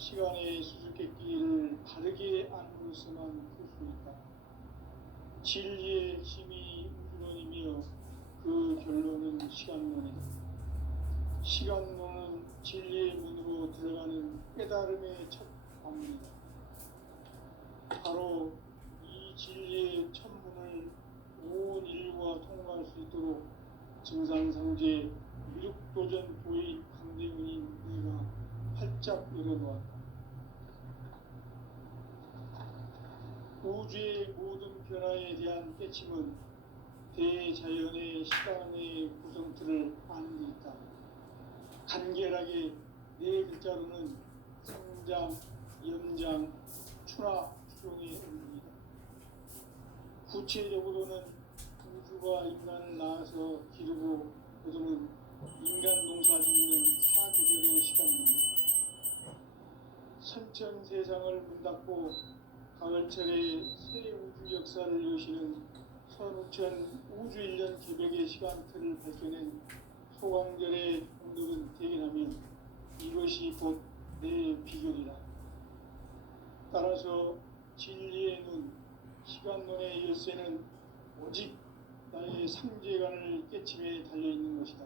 시간의 수수께끼를 바르게 안으로서만 풀 수 있다. 진리의 핵심이 우주론이며 그 결론은 시간론이다. 시간론은 진리의 문으로 들어가는 깨달음의 첫 방문이다. 바로 이 진리의 첫 문을 온 인류가 통과할 수 있도록 증산상제 미륵도전 도인 강대문인 네가 활짝 열어놓았다. 우주의 모든 변화에 대한 깨침은 대자연의 시간의 구성틀을 아는 데 있다. 간결하게 네 글자로는 성장, 연장, 추나 추종의 의미이다. 구체적으로는 우주가 인간을 낳아서 기르고 거두는 인간 농사 짓는 사계절의 시간입니다. 선천 세상을 문 닫고 가을철에 새 우주 역사를 여시는 선우천 우주 1년 개벽의 시간틀을 밝혀낸 소강절의 오늘은 대견하면 이것이 곧 내 비결이다. 따라서 진리의 눈, 시간론의 열쇠는 오직 나의 상제관을 깨침에 달려있는 것이다.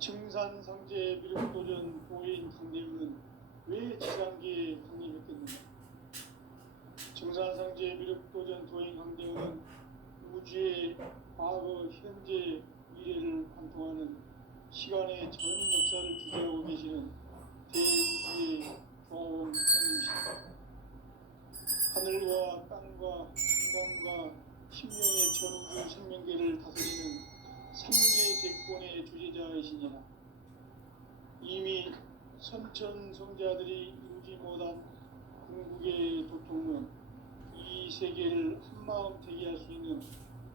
증산상제 미륵도전 보인 강대문은 왜 지상계에 강림했겠는가? 증산상제 미륵도전 도인 강대문은 우주의 과거, 현재, 미래를 관통하는 시간의 전 역사를 주재하고 계시는 대우주의 조화원 형님이시다. 하늘과 땅과 인간과 심령의 전우주 생명계를 다스리는 삼계 대권의 주제자이시니라. 이미 선천성자들이 이루지 못한 궁극의 도통은 이 세계를 한마음 되게 할 수 있는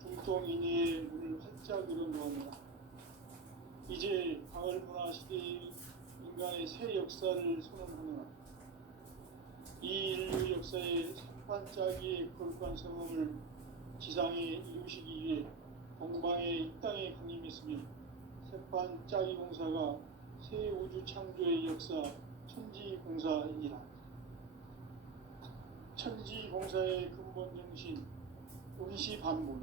중통인의의 문을 활짝 열어놓았노라. 이제 가을문화 시대의 인간의 새 역사를 선언하노라. 이 인류 역사의 반짝이의 거룩한 성음을 지상에 이루시기 위해 동방의 이 땅에 강림했으며 새반짝이 공사가 새 우주 창조의 역사 천지공사이니라. 천지공사의 근본 정신 운시반본.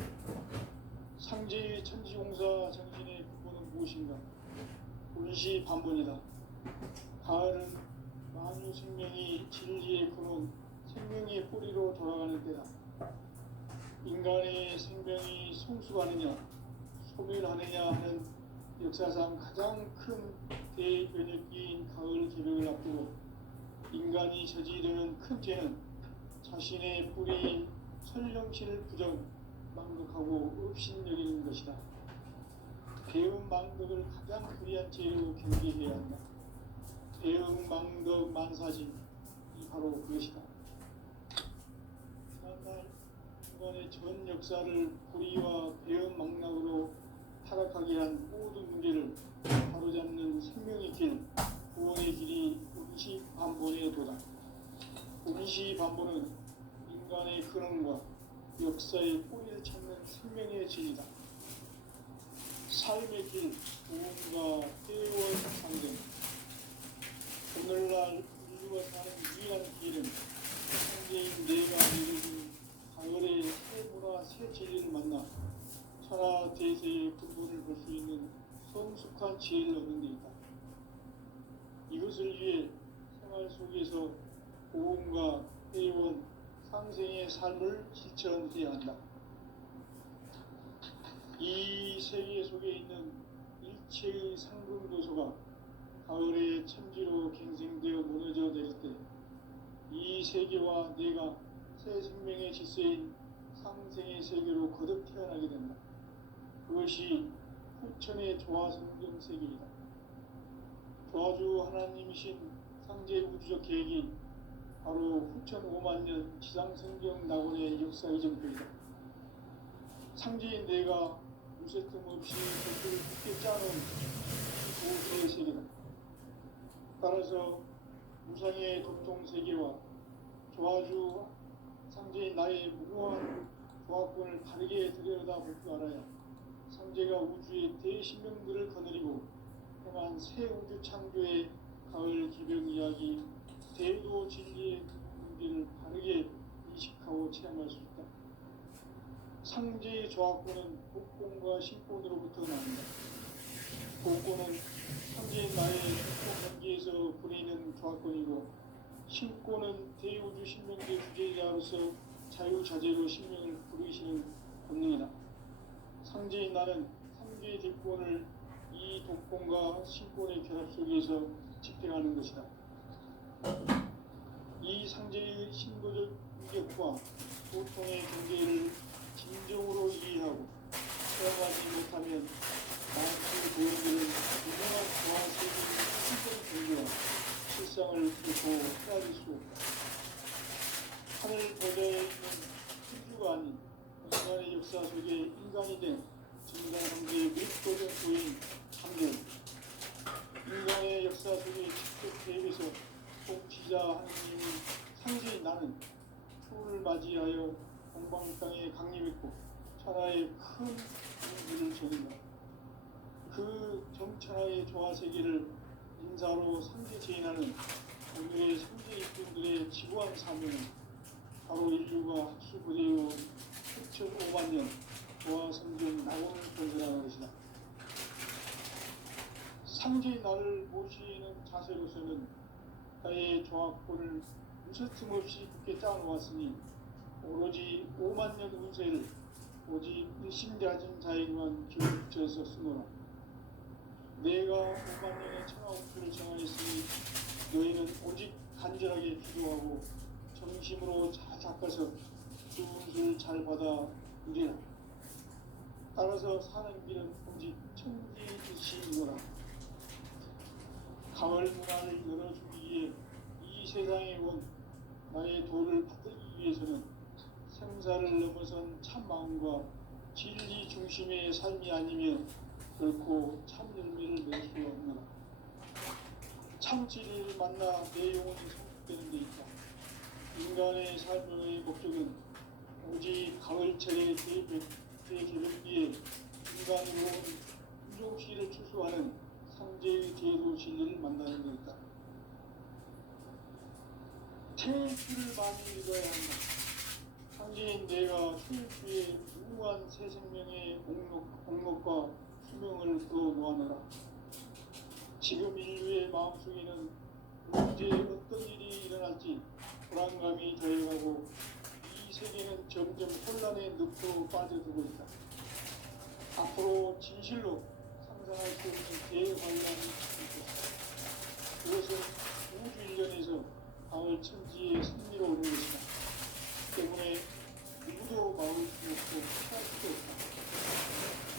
상제의 천지공사 정신의 근본은 무엇인가? 운시반본이다. 가을은 만유 생명이 진리의 근원, 생명의 뿌리로 돌아가는 때다. 인간의 생명이 성숙하느냐, 소멸하느냐 하는 역사상 가장 큰 대변혁기인 가을 개벽을 앞두고 인간이 저지르는 큰 죄는 자신의 뿌리인 설령신을 부정, 망독하고 업신여기는 것이다. 배움 망덕을 가장 불의한 죄로 경계해야 한다. 배움 망덕 만사진, 이 바로 그것이다. 지난날 인간의 전 역사를 불의와 배움 망락으로 타락하게 한 모든 문제를 바로잡는 생명의 길, 구원의 길이 운시반본의 도다. 운시반본은 인간의 근원과 역사의 뿌리를 찾는 생명의 진이다. 삶의 길, 구원과 회원 상정. 오늘날 인류가 사는 유일한 길은 상제인 내가 이루는 가을의 새 문화, 새 진리를 만나 천하 대세의 근본을 볼 수 있는 성숙한 지혜를 얻는 데 있다. 이것을 위해 생활 속에서 고음과 회원, 상생의 삶을 실천해야 한다. 이 세계 속에 있는 일체의 상금도소가 가을의 천지로 갱생되어 무너져 내릴 때 이 세계와 내가 새 생명의 질서인 상생의 세계로 거듭 태어나게 된다. 그것이 후천의 조화성경 세계이다. 조화주 하나님이신 상제 우주적 계획이 바로 후천 5만년 지상성경 낙원의 역사 이정표이다. 상제인 내가 무쇠 틈 없이 곁을 굳게 짜놓은 우주의 세계다. 따라서 무상의 도통 세계와 조화주 상제인 나의 무궁한 조화권을 다르게 들여다볼 줄 알아야 상제가 우주의 대신명들을 거느리고 행한 새 우주 창조의 가을 기병 이야기, 대도 진리의 문제를 바르게 인식하고 체험할 수 있다. 상제의 조합권은 복권과 신권으로부터 나온다. 복권은 상제의 나의 복권 경기에서 부리는 조합권이고, 신권은 대우주 신명제 주제자로서 자유자재로 신명을 부르시는 권능이다. 상제의 나는 상제의 대권을 이 독권과 신권의 결합 속에서 집행하는 것이다. 이 상제의 신도적 인격과 보통의 경계를 진정으로 이해하고 체험하지 못하면 만수 도인들은 유명한 조화세계의 신권 경계와 실상을 결코 헤아릴 수 없다. 하늘 보좌에 있는 천주가 아닌 인간의 역사 속에 인간이 된 정상상제의 밀도적 도인 상제, 인간의 역사 속에 직접 대입해서 통치자 하느님인 상제의 나는 추후를 맞이하여 동방 땅에 강림했고 천하의 큰 문제를 전한다. 그 정천하의 조화세계를 인사로 상제 제인하는 오늘의 상제 입군들의 지구한 사명은 바로 인류가 학수부대요 6,500만 년 조화성경 낙원을 건설하는 것이다. 상제의 나를 모시는 자세로서는 나의 조합권을 무설틈 없이 굳게 짜놓았으니 오로지 5만 년 운세를 오직 일심대하진 자에게만 기울여서 쓰노라. 내가 5만 년의 천하운수를 정하였으니 너희는 오직 간절하게 기도하고 정심으로 잘 닦아서 그 운수를 잘 받아 누리라. 따라서 사는 길은 오직 천지지시이노라. 가을 문화를 열어주기 위해 이 세상에 온 나의 도를 받기 위해서는 생사를 넘어선 참 마음과 진리 중심의 삶이 아니면 결코 참 열매를 낼 수 없노라. 참 진리를 만나 내 영혼이 성숙되는 데 있다. 인간의 삶의 목적은 오직 가을철의 대개벽기에 인간으로 온 유종씨를 추수하는 상제의 제도 진리를 만나는 데 있다. 체일주를 많이 읽어야 한다. 상제인 내가 체일주의 무궁한 새 생명의 공력과 수명을 불어놓아노라. 지금 인류의 마음속에는 언제 어떤 일이 일어날지 불안감이 더해가고 이 세계는 점점 혼란의 늪으로 빠져들고 있다. 앞으로 진실로 상상할 수 없는 대환란이 있다. 그것은 우주 일련에서 가을 천지의 승리로 오는 것이다. 때문에 누구도 막을 수 없고 피할 수도 없다.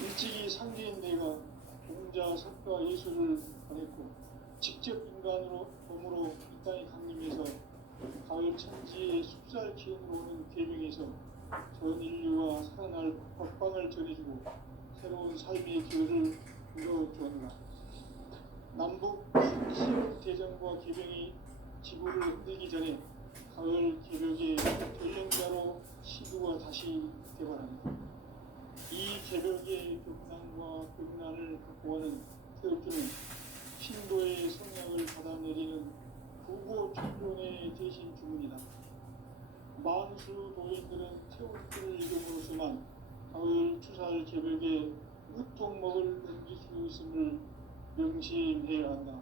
일찍이 상제인 내가 공자, 석가, 예수를 보냈고 직접 인간으로 몸으로 이 땅에 강림해서 가을 천지의 숲살 기운으로 오는 계명에서 전 인류가 살아날 법방을 전해주고 새로운 삶의 기회를 이뤄주었노라. 남북 시험 대전과 개병이 지구를 흔들기 전에 가을 개벽의 전령자로 시도가 다시 개발합니다. 이 개벽의 격난과 극난을 극복하는 태엽주는 신도의 성령을 받아내리는 부고 천존의 대신 주문이다. 만수 도인들은 태엽주를 이름으로서만 가을 추살 개벽에 으통먹을 넘길 수 있음을 명심해야 한다.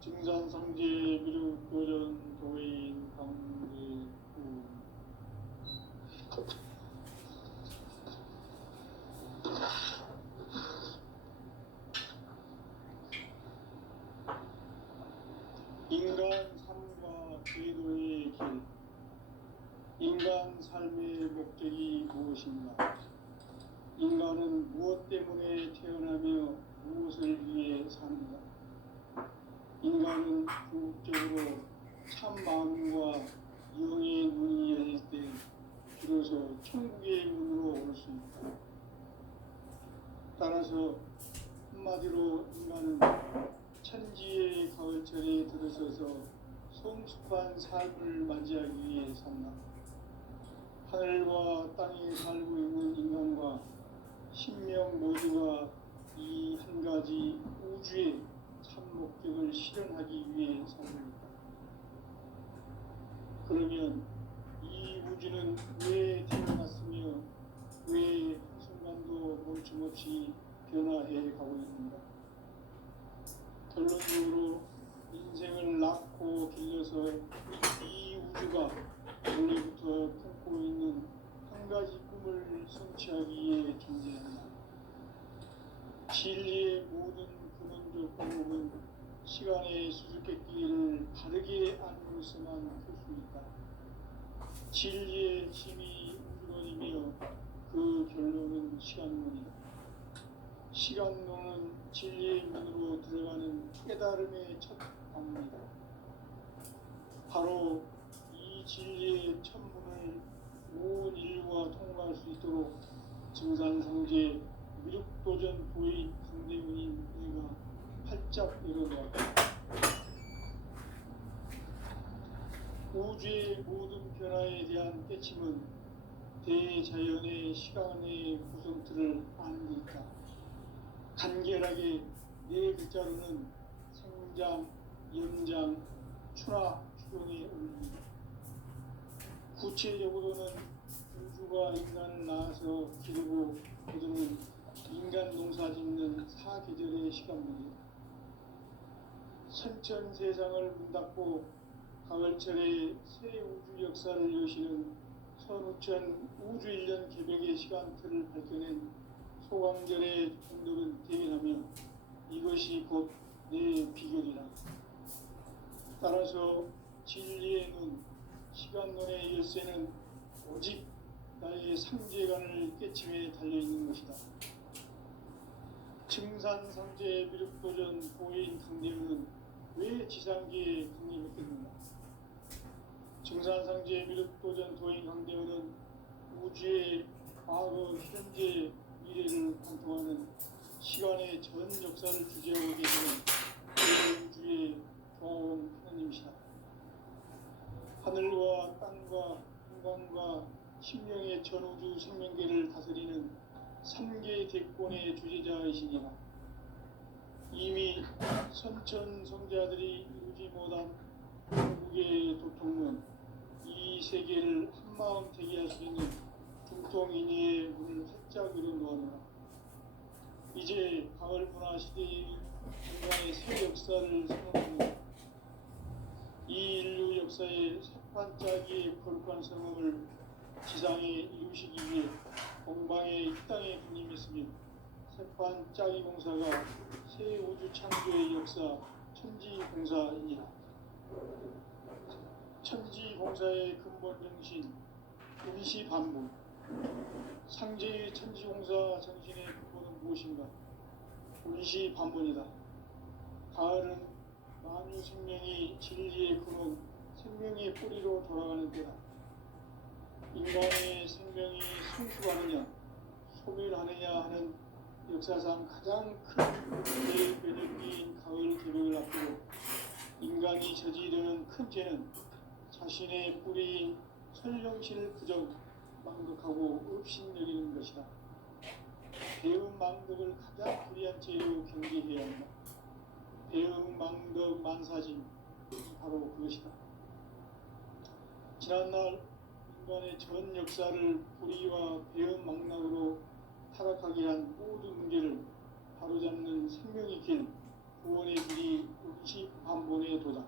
증산상제 미륵교전 도인 강대구 인간 삶과 제도의 길. 인간 삶의 목적이 무엇인가? 인간은 무엇 때문에 태어나며 무엇을 위해 사는가? 인간은 궁극적으로 참 마음과 영의 눈이 열릴 때 비로소 천국의 문으로 올 수 있다. 따라서 한마디로 인간은 천지의 가을철에 들어서서 성숙한 삶을 맞이하기 위해 산다. 하늘과 땅에 살고 있는 인간과 신명 모두가 이 한 가지 우주의 산 목적을 실현하기 위해 삽니다. 그러면 이 우주는 왜 태어났으며 왜 한순간도 멈춤없이 변화해 가고 있는가? 결론적으로 인생을 낳고 길러서 이 우주가 원래부터 품고 있는 한 가지 꿈을 성취하기 위해 존재한다. 진리의 모든 근원적 방법은 시간의 수수께끼를 바르게 알고서만 풀 수 있다. 진리의 힘이 우주론이며 그 결론은 시간론이다. 시간론은 진리의 문으로 들어가는 깨달음의 첫 방문이다. 바로 이 진리의 첫 문을 온 인류가 통과할 수 있도록 증산상제 미륵도전 도인 강대문인 내가 활짝 열어놓았다. 우주의 모든 변화에 대한 깨침은 대자연의 시간의 구성틀을 아는 데 있다. 간결하게 네 글자로는 생장, 연장, 추나 추동에 올립니다. 구체적으로는 우주가 인간을 낳아서 기르고 거두는 인간 농사 짓는 사계절의 시간입니다. 선천 세상을 문 닫고 가을철에 새 우주 역사를 여시는 선우천 우주 1년 개벽의 시간틀을 밝혀낸 소강절의 종들은 대견하며 이것이 곧 내 비결이라. 따라서 진리의 눈, 시간론의 열쇠는 오직 나의 상제관을 깨침에 달려있는 것이다. 증산상제 미륵도전 도인 강대문은 왜 지상계에 강림했겠는가? 증산상제 미륵도전 도인 강대문은 우주의 과거, 현재, 미래를 관통하는 시간의 전 역사를 주재하고 계시는 그 우주의 조화원 하나님이시다. 하늘과 땅과 한강과 심령의 전우주 생명계를 다스리는 3개 대권의 주제자이시니라. 이미 선천성자들이 이루지 못한 한국의 도통은 이 세계를 한마음 되게 할 수 있는 중통인의의 문을 활짝 열어놓았노라. 이제 가을 문화 시대의 인간의 새 역사를 선언합니다. 이 인류 역사의 새반짝이의 거룩한 성음을 지상에 이루시기 위해 공방에 이 땅에 군림했으며 새반짝이 공사가 새 우주 창조의 역사 천지공사이니라. 천지공사의 근본 정신 운시반복. 상제의 천지공사 정신의 근본은 무엇인가? 운시반복이다. 가을은 만유 생명이 진리의 근원, 생명의 뿌리로 돌아가는 때다. 인간의 생명이 성숙하느냐, 소멸하느냐 하는 역사상 가장 큰 대변혁기인 가을 개벽을 앞두고 인간이 저지르는 큰 죄는 자신의 뿌리인 설령실을 부정 망덕하고 업신여기는 것이다. 배음 망덕을 가장 불의한 죄로 경계해야 한다. 배음 망덕 만사진, 바로 그것이다. 지난날 인간의 전 역사를 불의와 배음 망락으로 타락하게 한 모든 문제를 바로잡는 생명의 길, 구원의 길이 운시반본에 도다.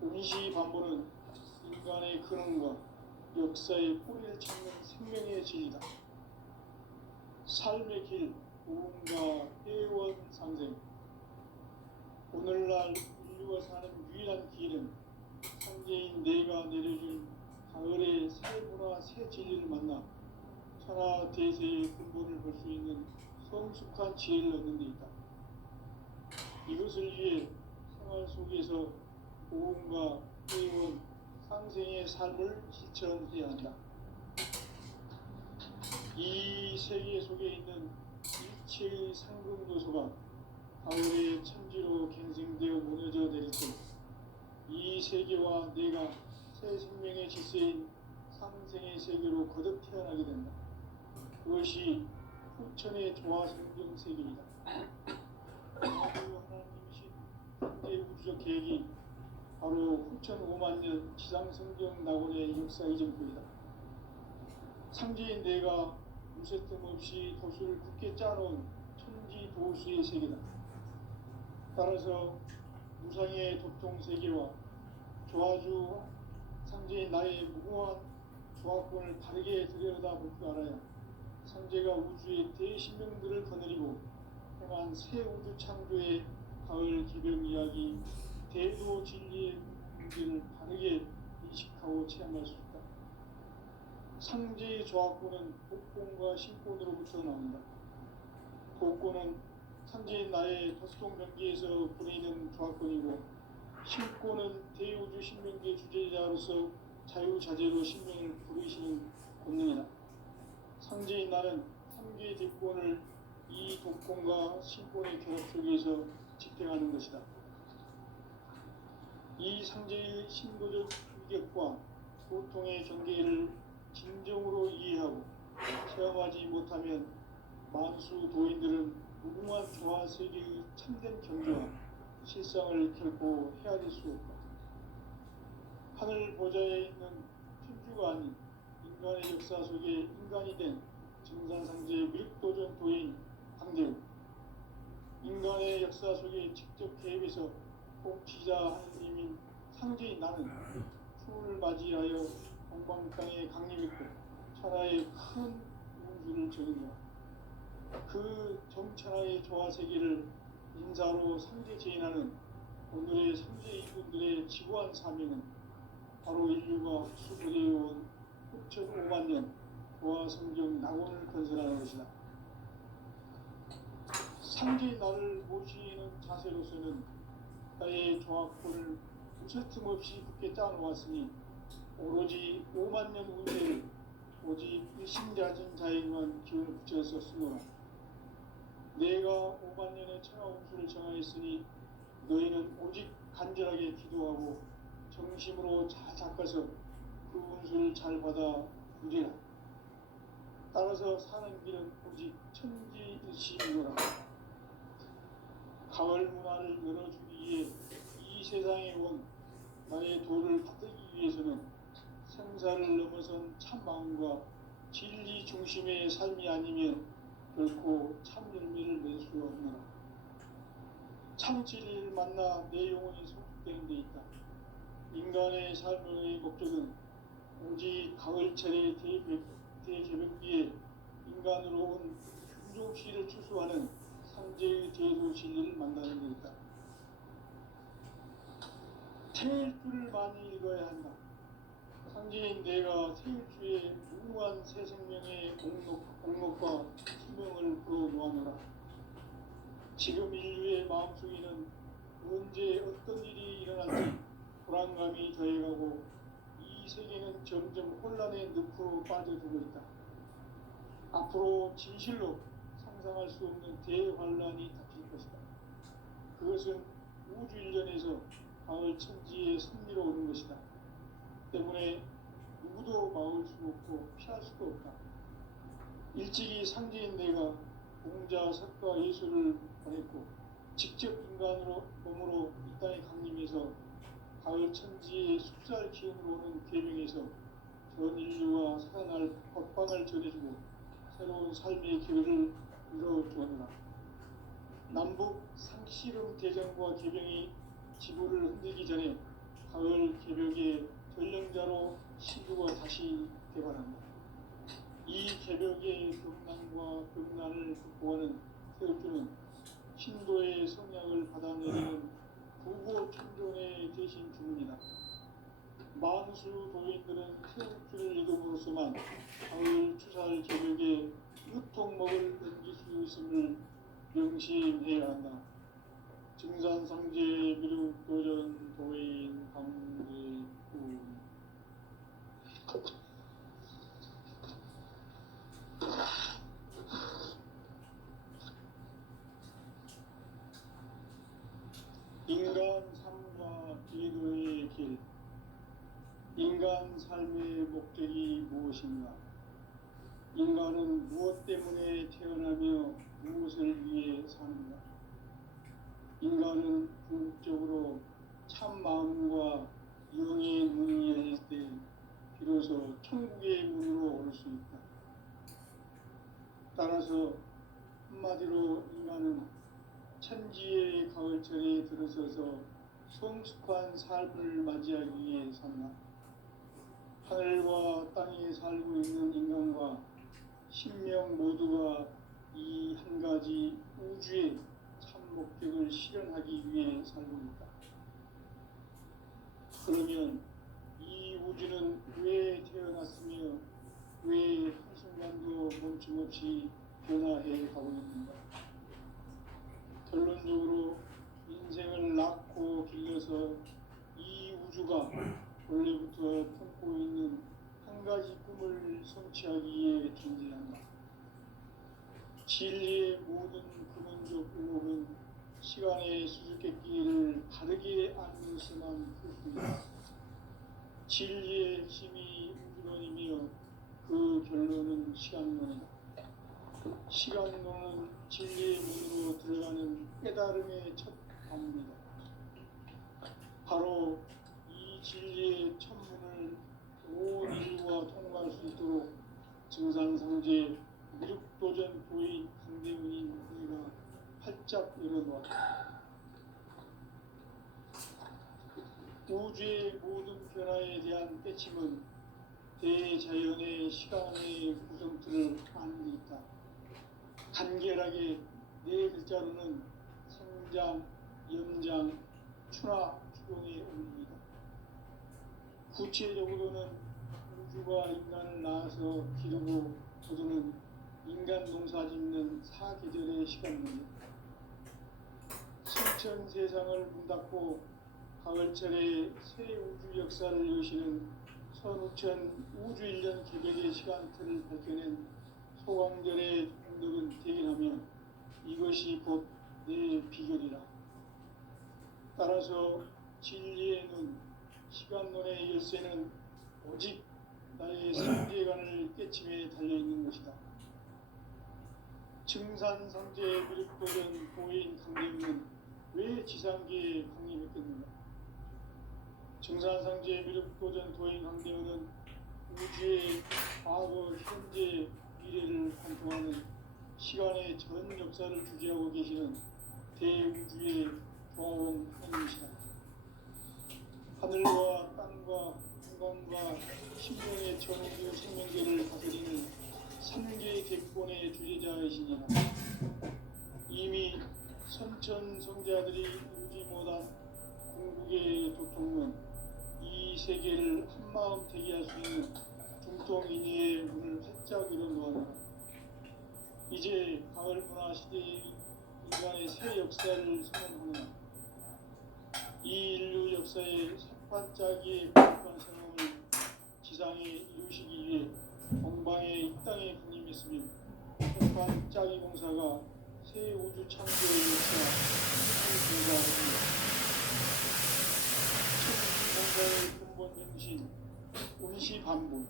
운시반본은 인간의 근원과 역사의 뿌리를 찾는 생명의 진리다. 삶의 길, 구원과 회원 상생. 오늘날 인류가 사는 유일한 길은 상제인 내가 내려준 가을의 새 문화, 새 진리를 만나 천하 대세의 근본을 볼 수 있는 성숙한 지혜를 얻는 데 있다. 이것을 위해 생활 속에서 고음과 회원, 상생의 삶을 실천해야 한다. 이 세계 속에 있는 일체의 상급 요소가 가을의 천지로 갱생되어 무너져 내릴 때 이 세계와 내가 새 생명의 질서인 상생의 세계로 거듭 태어나게 된다. 그것이 후천의 조화성경 세계이다. 아주 하나님이신 우주적 계획이 바로 후천 5만 년 지상성경 낙원의 역사 이전부이다. 상제인 내가 무쇠 틈 없이 도수를 굳게 짜놓은 천지 도수의 세계다. 따라서 무상의 도통 세계와 조화주 상제인 나의 무고한 조합권을 바르게 들여다볼 줄 알아야 상제가 우주의 대신명들을 거느리고 행한 새 우주 창조의 가을 기병 이야기 대도 진리의 문제를 바르게 인식하고 체험할 수 있다. 상제의 조합권은 복권과 신권으로부터 나온다. 복권은 상제인 나의 도수통 명기에서 부리는 조합권이고, 신권은 대우주 신명기의 주제자로서 자유자재로 신명을 부르시는 권능이다. 상제인 나는 3개의 대권을 이 독권과 신권의 결합 속에서 집행하는 것이다. 이 상제의 신도적 위격과 고통의 경계를 진정으로 이해하고 체험하지 못하면 만수 도인들은 무궁한 조화 세계의 참된 경계와 실상을 결코 헤아릴 수 없다. 하늘 보좌에 있는 천주가 아닌 인간의 역사 속에 인간이 된 증산상제의 미륵도전 도인 강대우, 인간의 역사 속에 직접 개입해서 통치자 하느님인 상제인 나는 추운을 맞이하여 동방땅에 강림했고 천하의 큰 운수를 적인다. 그 정천하의 조화세계를 인사로 상제 제인하는 오늘의 상제 이분들의 지구한 사명은 바로 인류가 수부되어온 후천 5만 년 조화성경 낙원을 건설하는 것이다. 상제인 나를 모시는 자세로서는 나의 조합권을 무쇠틈 없이 굳게 짜놓았으니 오로지 5만 년 운세를 오직 일심자진 자에게만 기운을 붙여서 쓰노라. 내가 5만 년의 천하 운수를 정하였으니 너희는 오직 간절하게 기도하고 정심으로 잘 닦아서 그 운수를 잘 받아 누리라. 따라서 사는 길은 오직 천지일시이노라. 가을 문화를 열어주기 위해 이 세상에 온 나의 도를 받들기 위해서는 생사를 넘어선 참 마음과 진리 중심의 삶이 아니면 결코 참 열매를 맺을 수 없노라. 참 진리를 만나 내 영혼이 성숙되는 데 있다. 인간의 삶의 목적은 오직 가을철의 대개벽기에 인간으로 온 충종시를 추수하는 상제의 대도 진리를 만나는 데 있다. 태일주를 많이 읽어야 한다. 상제인 내가 태일주의 무궁한 새 생명의 공록과 수명을 불어놓아노라. 지금 인류의 마음속에는 언제 어떤 일이 일어날지 불안감이 더해가고 이 세계는 점점 혼란의 늪으로 빠져들고 있다. 앞으로 진실로 상상할 수 없는 대환란이 닥칠 것이다. 그것은 우주 일련에서 가을 천지의 섭리로 오는 것이다. 때문에 누구도 막을 수 없고 피할 수도 없다. 일찍이 상제인 내가 공자, 석가, 예수를 보냈고 직접 인간으로 몸으로 이 땅에 강림해서 가을 천지의 숫살 기운으로 오는 계명에서 전 인류가 살아날 법방을 전해주고 새로운 삶의 기회를 이뤄주었노라. 남북 상씨름 대전과 개병이 지구를 흔들기 전에 가을 개벽의 전령자로 신주가 다시 개발한다. 이 개벽의 경난과 병난을 극복하는 태엽주는 신도의 성향을 받아내리는 부고 천존의 대신 주문이다. 만수 도인들은 태엽주를 읽음으로써만 가을 추살 개벽의 유통목을 던질 수 있음을 명심해야 한다. 증산상제 미륵도전 도인 강대우. 인간 삶과 기도의 길. 인간 삶의 목적이 무엇인가? 인간은 무엇 때문에 태어나며 무엇을 위해 사는가? 인간은 궁극적으로 참 마음과 영의 문이 열릴 때 비로소 천국의 문으로 오를 수 있다. 따라서 한마디로 인간은 천지의 가을철에 들어서서 성숙한 삶을 맞이하기 위해 산다. 하늘과 땅에 살고 있는 인간과 신명 모두가 이 한 가지 우주의 참 목적을 실현하기 위해 살고 있다. 그러면 이 우주는 왜 태어났으며 왜 한순간도 멈춤없이 변화해 가고 있는가? 결론적으로 인생을 낳고 길러서 이 우주가 원래부터 품고 있는 한 가지 꿈을 성취하기 위해 존재한다. 진리의 모든 근원적 의혹은 시간의 수수께끼를 바르게 알면서만 풀 수 있다. 진리의 핵심이 우주론이며 그 결론은 시간론이다. 시간론은 진리의 문으로 들어가는 깨달음의 첫 방문이다. 바로 이 진리의 첫 문을 온 인류가 통과할 수 있도록 증산상제 미륵도전 도인 강대문인 우리가 활짝 열어놓았다. 우주의 모든 변화에 대한 깨침은 대자연의 시간의 구성틀을 아는 데 있다. 간결하게 네 글자로는 생장, 염장, 추나, 추동의 원리이다. 구체적으로는 우주가 인간을 낳아서 기르고 거두는 인간 농사 짓는 사계절의 시간입니다. 신천 세상을 문 닫고 가을철에 새 우주 역사를 여시는 선우천 우주 1년 개벽의 시간틀을 밝혀낸 소광절의 공덕은 대견하며 이것이 곧 내 비결이라. 따라서 진리의 눈, 시간론의 열쇠는 오직 나의 상계관을 깨침에 달려있는 것이다. 증산상제 미륵도전 도인 강림은 왜 지상계에 강림했겠는가? 증산상제 미륵도전 도인 강림은 우주의 과거, 현재, 미래를 관통하는 시간의 전 역사를 주재하고 계시는 대우주의 조화원 하나님이시다. 하늘과 땅과 공간과 신명의 전우주 생명계를 다스리는 3개 객본의 주제자이시니라. 이미 선천성자들이 이루지 못한 궁극의 도통문 이 세계를 한마음 되게 할 수 있는 중통인의의 문을 활짝 열어놓았다. 이제 가을 문화 시대의 인간의 새 역사를 선언하노라. 이 인류 역사의 삿발짜기의 거룩한 선언을 지상에 이루시기 위해 동방의 이 땅에 군림했으며 삿발짜기 공사가 새 우주 창조의 역사 공사하였습니다. 천지공사의 근본 정신 운시반복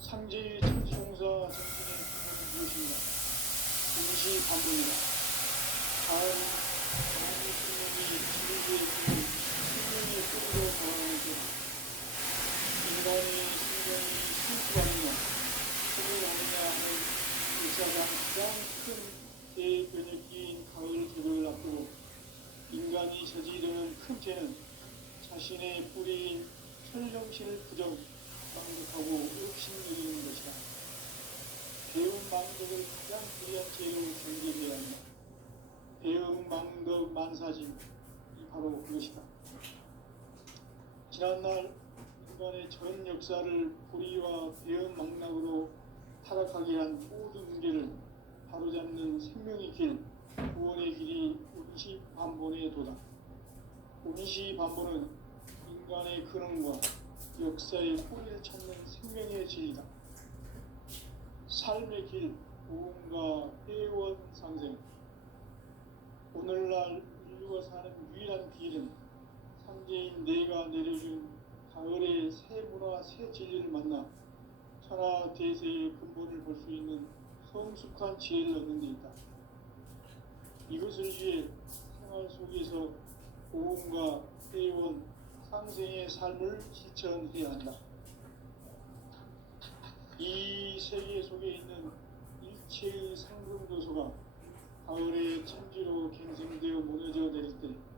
상제의 천지공사 정신의 기본은 무엇인가? 운시반복이다. 다음 모든 생명이 지구의 꿈을 생명의 꿈으로 돌아가는 것 인간의 생명이 성취하느냐 꿈을 하느냐 하는 역사상 가장 큰 대변혁기인 가을 개벽을 앞두고 인간이 저지르는 큰 죄는 자신의 뿌리인 철정신을 부정 망덕하고 욕심내리는 것이다. 배움 망덕을 가장 불리한 죄로 경계해야 한다. 배움 망덕 만사진 이 바로 그것이다. 지난날 인간의 전 역사를 불의와 배움 망락으로 타락하게 한 모든 문제를 바로잡는 생명의 길, 구원의 길이 운시반본의 도다. 운시반본은 인간의 근원과 역사의 뿌리를 찾는 생명의 진리다. 삶의 길, 무언가 회원 상생. 오늘날 인류가 사는 유일한 길은 상제인 내가 내려준 가을의 새 문화, 새 진리를 만나 천하 대세의 근본을 볼 수 있는 성숙한 지혜를 얻는 데 있다. 이것을 위해 생활 속에서 고음과 해온 상생의 삶을 실천해야 한다. 이 세계 속에 있는 일체의 상금도소가 가을의 천지로 갱생되어 무너져 내릴 때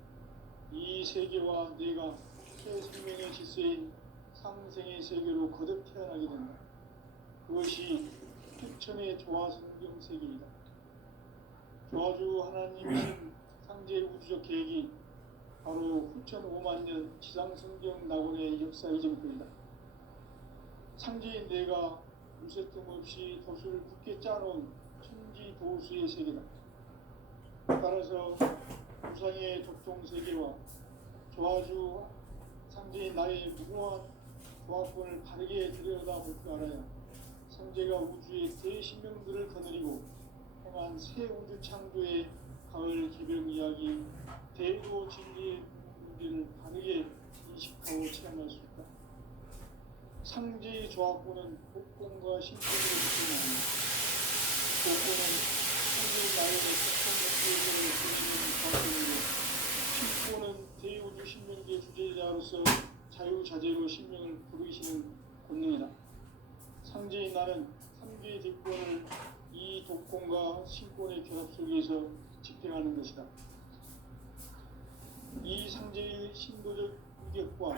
이 세계와 내가 새 생명의 질서인 상생의 세계로 거듭 태어나게 된다. 그것이 후천의 조화성경 세계이다. 조화주 하나님이신 상제 우주적 계획이 바로 후천 5만 년 지상성경 낙원의 역사의 정도이다. 상제인 내가 물새 틈 없이 도수를 굳게 짜놓은 천지 도수의 세계다. 따라서 우상의 독종세계와 조화주 상제인 나의 무궁한 조화권을 바르게 들여다볼 줄 알아야 상제가 우주의 대신명들을 거느리고 행한 새 우주 창조의 가을 개벽 이야기 대도 진리의 문제를 바르게 인식하고 체험할 수 있다. 상제의 조화권은 복권과 신권으로 구성합니다. 복권은 상제의 나의 특성과 계획을 그리는 조화권이고, 신권은 대우주 신명계 주제자로서 자유자재로 신명을 부르시는 권능이다. 상제인 나는 3개의 대권을 이 독권과 신권의 결합 속에서 집행하는 것이다. 이 상제의 신도적 위력과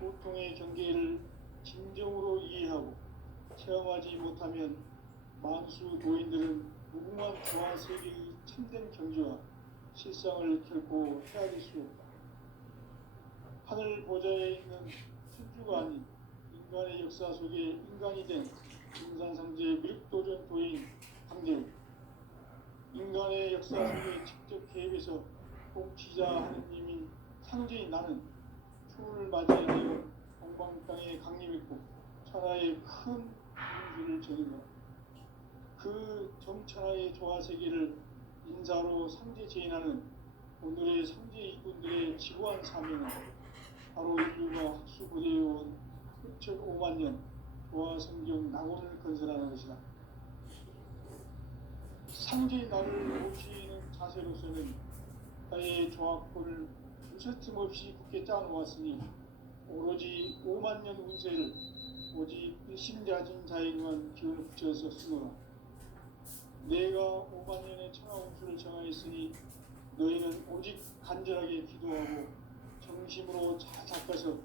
고통의 경계를 진정으로 이해하고 체험하지 못하면 만수 도인들은 무궁한 조화 세계의 참된 경지와 실상을 결코 헤아릴 수 없다. 하늘 보좌에 있는 천주가 아닌 인간의 역사 속에 인간이 된 인산상제의 미륵도전 도인 강대우, 인간의 역사 속에 직접 개입해서 통치자 하느님인 상제인 나는 추운을 맞이하여 동방 땅에 강림했고 천하의 큰 민주를 저린다. 그 정천하의 조화세계를 인사로 상제 제인하는 오늘의 상제 이군들의 지구한 사명은 바로 인류가 학수고대해온 후천 5만 년 조화성경 낙원을 건설하는 것이다. 상제의 나를 모시는 자세로서는 나의 조화권을 무쇠틈 없이 굳게 짜놓았으니 오로지 5만 년 운세를 오직 일심자진 자에게만 기운을 붙여서 쓰노라. 내가 5만 년의 천하운수를 정하였으니 너희는 오직 간절하게 기도하고 정심으로 잘 닦아서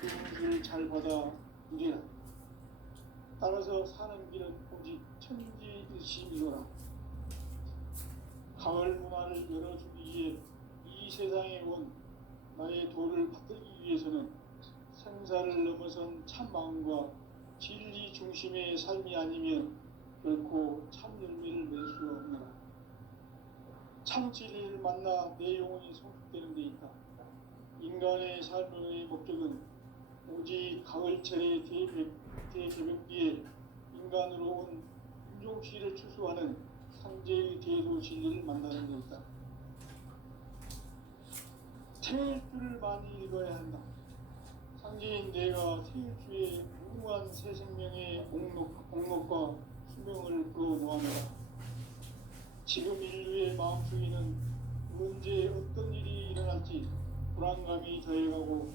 그 운수를 잘 받아 누리라. 따라서 사는 길은 오직 천지일심이노라. 가을 문화를 열어주기 위해 이 세상에 온 나의 도를 받들기 위해서는 생사를 넘어선 참 마음과 진리 중심의 삶이 아니면 결코 참 열매를 낼 수 없노라. 참 진리를 만나 내 영혼이 성숙되는 데 있다. 인간의 삶의 목적은 오직 가을철의 대개벽기에 인간으로 온 윤종씨를 추수하는 상제의 대도 진리를 만나는 데 있다. 태일주를 많이 읽어야 한다. 상제인 내가 태일주의 무궁한 새 생명의 목록과 수명을 풀어놓아내라. 지금 인류의 마음속에는 언제 어떤 일이 일어날지 불안감이 더해가고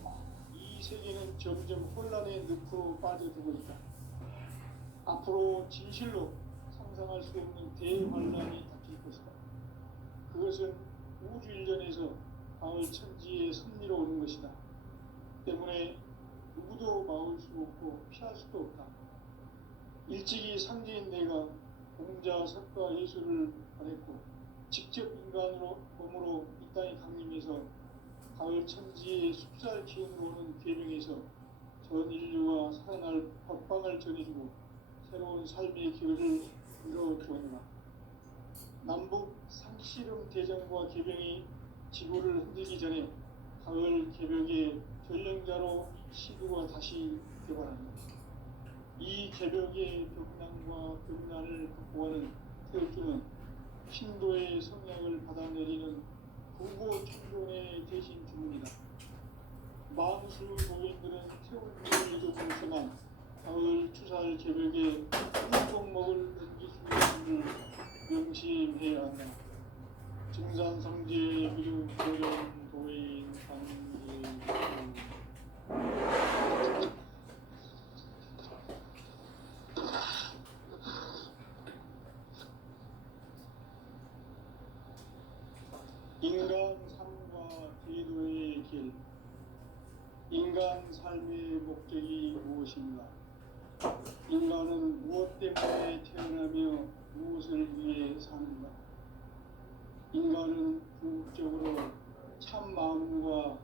이 세계는 점점 혼란의 늪으로 빠져들고 있다. 앞으로 진실로 상상할 수 없는 대환란이 닥칠 것이다. 그것은 우주 일전에서 가을 천지의 섭리로 오는 것이다. 때문에 누구도 막을 수 없고 피할 수도 없다. 일찍이 상제인 내가 공자, 석가, 예수를 보냈고 직접 인간으로 몸으로 이 땅에 강림해서 가을 천지의 숲살 기운으로 오는 계명에서 전 인류가 살아날 법방을 전해주고 새로운 삶의 길을 이뤄주었노라. 남북 상씨름 대전과 개병이 지구를 흔들기 전에 가을 개벽의 전령자로 시구가 다시 개발한다. 이 개벽의 벽난과 벽난을 극복하는 태일주는 신도의 성향을 받아내리는 부고 청존의 대신 주문이다. 만수 노인들은 태울주를 잊어버렸지만 가을 추살 개벽에 꿀꺽먹을 은기수를 명심해야 한다. 증산성지의 미륵 도전 도인 강지 인간 삶의 목적이 무엇인가? 인간은 무엇 때문에 태어나며 무엇을 위해 사는가? 인간은 궁극적으로 참 마음과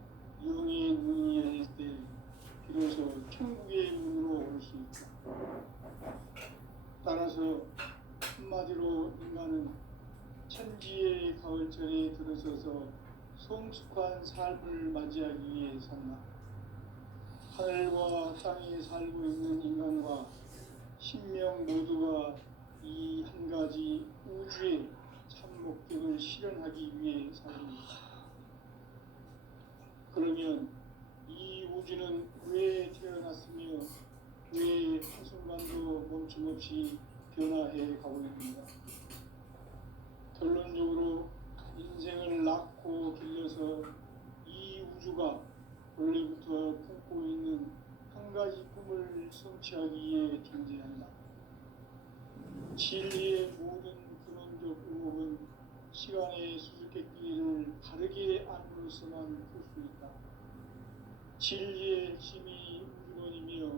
영의 눈이 열릴 때 비로소 천국의 문으로 올 수 있다. 따라서 한마디로 인간은 천지의 가을철에 들어서서 성숙한 삶을 맞이하기 위해 산다. 하늘과 땅에 살고 있는 인간과 신명 모두가 이 한 가지 우주의 참 목적을 실현하기 위해 살입니다. 그러면 이 우주는 왜 태어났으며 왜 한순간도 멈춤없이 변화해 가고 있는가? 결론적으로 인생을 낳고 길러서 이 우주가 원래부터 품고 있는 한 가지 꿈을 성취하기 위해 존재한다. 진리의 모든 근원적 의혹은 시간의 수수께끼를 바르게 안으로서만 풀 수 있다. 진리의 핵심이 우주론이며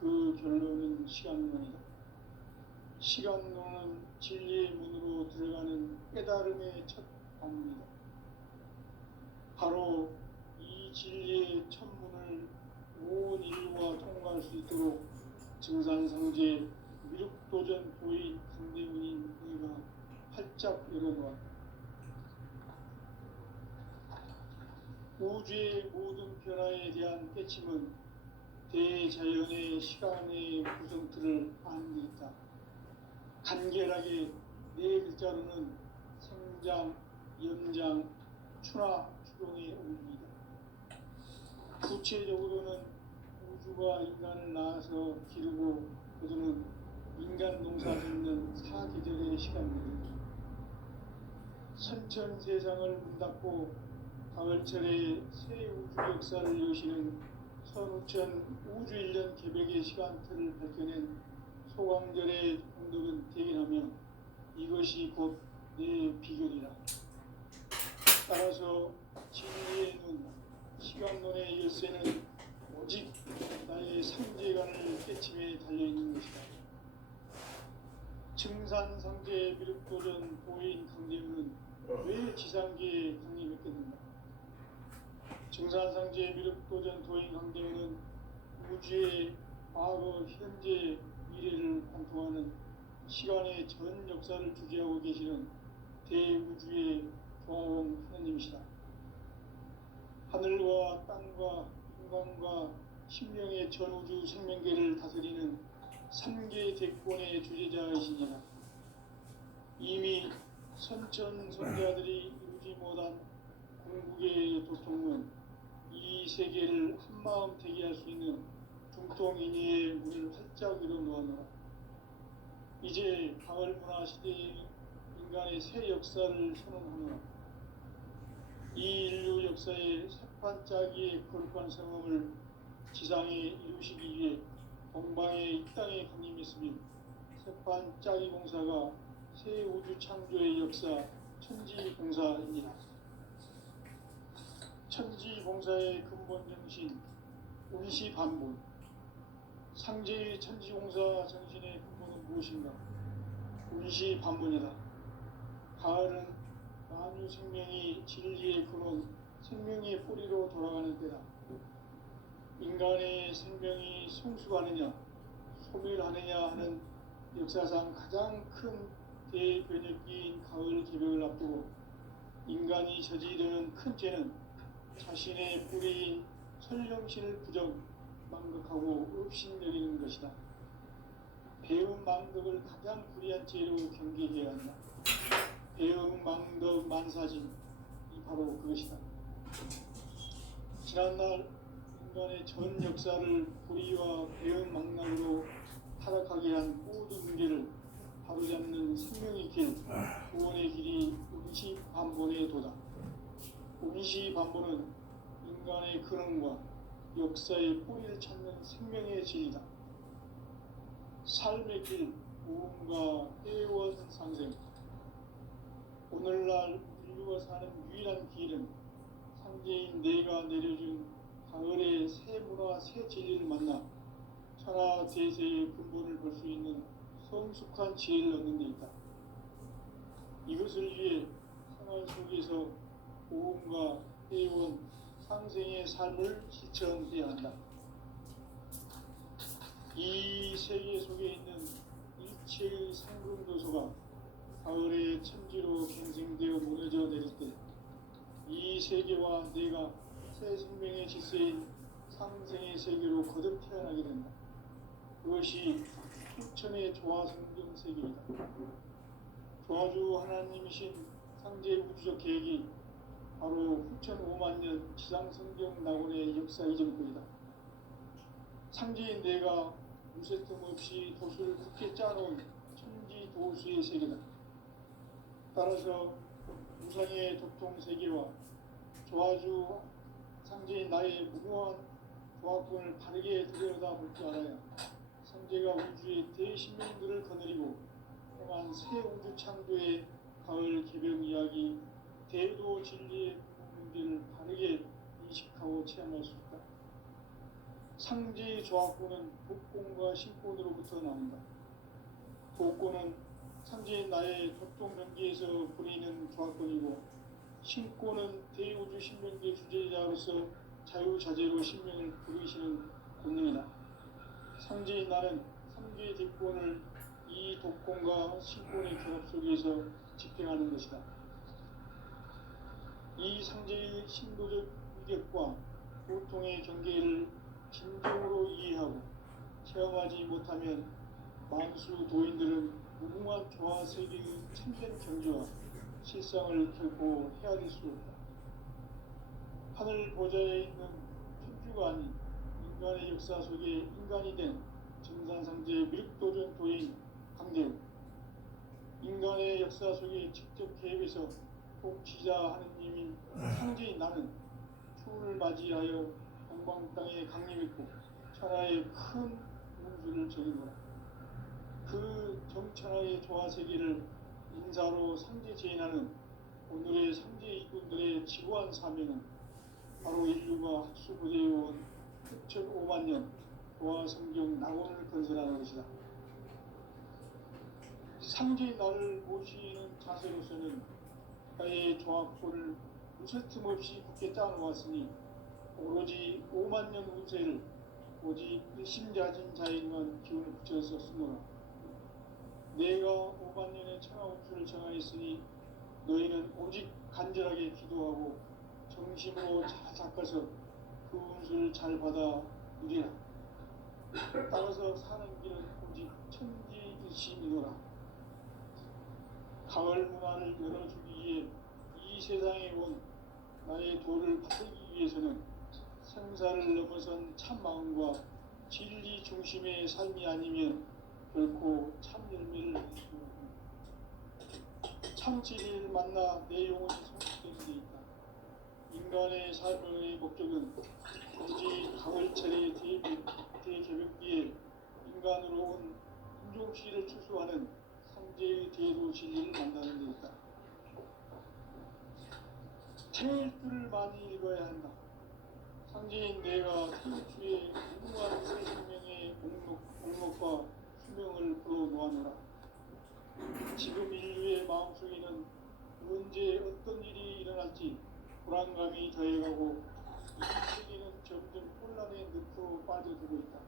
그 결론은 시간론이다. 시간론은 진리의 문으로 들어가는 깨달음의 첫 방문이다. 바로 이 진리의 첫 문을 온 인류가 통과할 수 있도록 증산상제 미륵도전 도인 강대훈인 너희가 활짝 열어놓았다. 우주의 모든 변화에 대한 깨침은 대자연의 시간의 구성틀을 아는 데 있다. 간결하게 네 글자로는 생장, 연장, 추나 추동의 원리이다. 구체적으로는 우주가 인간을 낳아서 기르고 거두는 인간 농사 짓는 사계절의 시간들이다. 선천 세상을 문 닫고 가을철에 새 우주 역사를 여시는 선우천 우주 1년 개백의 시간틀을 밝혀낸 소광절의 공덕은 대견하며 이것이 곧 내 비결이라. 따라서 진리의 눈, 시간론의 열쇠는 오직 나의 상제관을 깨침에 달려있는 것이다. 증산상제 미륵도전 보인 강대훈은 왜 지상계에 강림했겠는가? 증산상제 미륵도전 도인 강대훈은 우주의 과거, 현재, 미래를 관통하는 시간의 전 역사를 주재하고 계시는 대우주의 조화원 하느님이시다. 하늘과 땅과 인간과 신명의 전우주 생명계를 다스리는 3개 대권의 주재자이시니라. 이미 선천선자들이 이루지 못한 궁극의 도통은 이 세계를 한마음 되게 할 수 있는 중통인의의 문을 활짝 열어놓아노라. 이제 가을 문화 시대의 인간의 새 역사를 선언하노라. 이 인류 역사의 새판짜기의 거룩한 성험을 지상에 이루시기 위해 동방의 이 땅에 강림했으며 새판짜기 공사가 새 우주 창조의 역사 천지봉사입니다. 천지봉사의 근본 정신 운시반본. 상제의 천지공사 정신의 근본은 무엇인가? 운시반본이다. 가을은 만유 생명이 진리의 근원, 생명의 뿌리로 돌아가는 때다. 인간의 생명이 성숙하느냐, 소멸하느냐 하는 역사상 가장 큰 대변혁기인 가을 개벽을 앞두고 인간이 저지르는 큰 죄는 자신의 뿌리인 설령신을 부정, 망극하고 업신여기는 것이다. 배움 망덕을 가장 불의한 죄로 경계해야 한다. 배움 망덕 만사진, 이 바로 그것이다. 지난날 인간의 전 역사를 불의와 배움 망락으로 타락하게 한 모든 문제를 바로잡는 생명의 길, 구원의 길이 운시반본의 도다. 운시반본은 인간의 근원과 역사의 뿌리를 찾는 생명의 진리다. 삶의 길, 무언가 해원 상생. 오늘날 인류가 사는 유일한 길은 상제인 내가 내려준 가을의 새 문화 새 진리를 만나 천하 대세의 근본을 볼 수 있는 성숙한 지혜를 얻는 데 있다. 이것을 위해 생활 속에서 고음과 해온 상생의 삶을 실천해야 한다. 이 세계 속에 있는 일체의 상금도서가 가을의 천지로 갱생되어 무너져 내릴 때 이 세계와 내가 새 생명의 질서인 상생의 세계로 거듭 태어나게 된다. 그것이 후천의 조화성경 세계이다. 조화주 하나님이신 상제 우주적 계획이 바로 후천 5만 년 지상성경 낙원의 역사 이전부이다. 상제인 내가 무쇠 틈 없이 도수를 굳게 짜놓은 천지 도수의 세계다. 따라서 무상의 도통 세계와 조화주 상제인 나의 무모한 조화권을 바르게 들여다볼 줄 알아야 상제가 우주의 대신명들을 거느리고 행한 새 우주 창조의 가을 개벽 이야기 대도 진리의 문제를 바르게 인식하고 체험할 수 있다. 상제의 조화권은 복권과 신권으로부터 나온다. 복권은 상제인 나의 도통 경계에서 보이는 조화권이고 신권은 대우주 신명계 주제자로서 자유자재로 신명을 부르시는 권능이다. 상제인 나는 3개의 대권을 이 독권과 신권의 결합 속에서 집행하는 것이다. 이 상제의 신도적 위력과 고통의 경계를 진정으로 이해하고 체험하지 못하면 만수 도인들은 무궁한 조화 세계의 참된 경지와 실상을 결코 헤아릴 수 없다. 하늘 보좌에 있는 천주가 아닌 인간의 역사 속에 인간이 된 정산상제 밀도전 도인 강대우, 인간의 역사 속에 직접 개입해서 통치자 하느님인 상제인 나는 추운을 맞이하여 동방 땅에 강림했고 천하의 큰 운수를 적이노라. 그 정천하의 조화세계를 인사로 상제 제인하는 오늘의 상제 이군들의 지구한 사명은 바로 인류가 학수부대해온 6,5만 년 조화성경 낙원을 건설하는 것이다. 상제의 나를 모시는 자세로서는 나의 조화권을 무쇠 틈 없이 굳게 짜놓았으니 오로지 5만 년 운세를 오직 일심자진 자에게만 기운을 붙여서 쓰노라. 내가 5만 년의 천하 운수를 정하였으니 너희는 오직 간절하게 기도하고 정심으로 잘 닦아서 그 운수를 잘 받아 누리라. 따라서 사는 길은 오직 천지일심이노라. 가을 문화를 열어주기 위해 이 세상에 온 나의 도를 바르기 위해서는 생사를 넘어선 참마음과 진리 중심의 삶이 아니면 결코 참 열매를 맺을 수 없다. 참 진리를 만나 내 영혼이 성숙되는 데 있다. 인간의 삶의 목적은 오직 가을철의 대개벽기에 인간으로 온 인종시를 추수하는 상제의 대도 진리를 만나는 데 있다. 태일주를 많이 읽어야 한다. 상제인 내가 태일주의 무궁한 새 생명의 목록과 수명을 불어놓아노라. 지금 인류의 마음속에는 언제 어떤 일이 일어날지 불안감이 더해가고 이 세계는 점점 혼란의 늪으로 빠져들고 있다.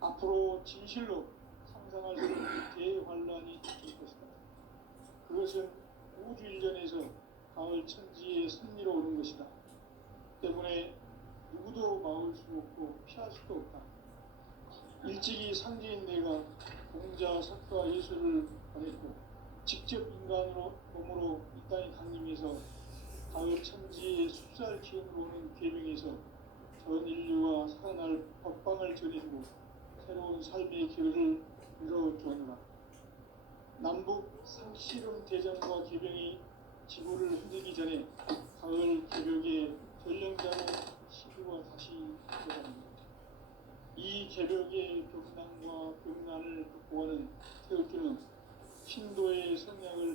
앞으로 진실로 상상할 수 없는 대환란이 닥칠 것이다. 그것은 우주 일전에서 가을 천지의 섭리로 오는 것이다. 때문에 누구도 막을 수 없고 피할 수도 없다. 일찍이 상제인 내가 공자, 석가, 예술을 보냈고 직접 인간으로 몸으로 이 땅에 강림해서 가을 천지의 숫살 기운으로 오는 계명에서 전 인류가 살아날 법방을 전해주고 새로운 삶의 길을 열어주었노라. 남북 상씨름 대전과 개병이 지구를 흔들기 전에 가을 개벽의 전령자로 시구가 다시 들어갑니다. 이 개벽의 격난과 격난을 극복하는 태극기는 신도의 성향을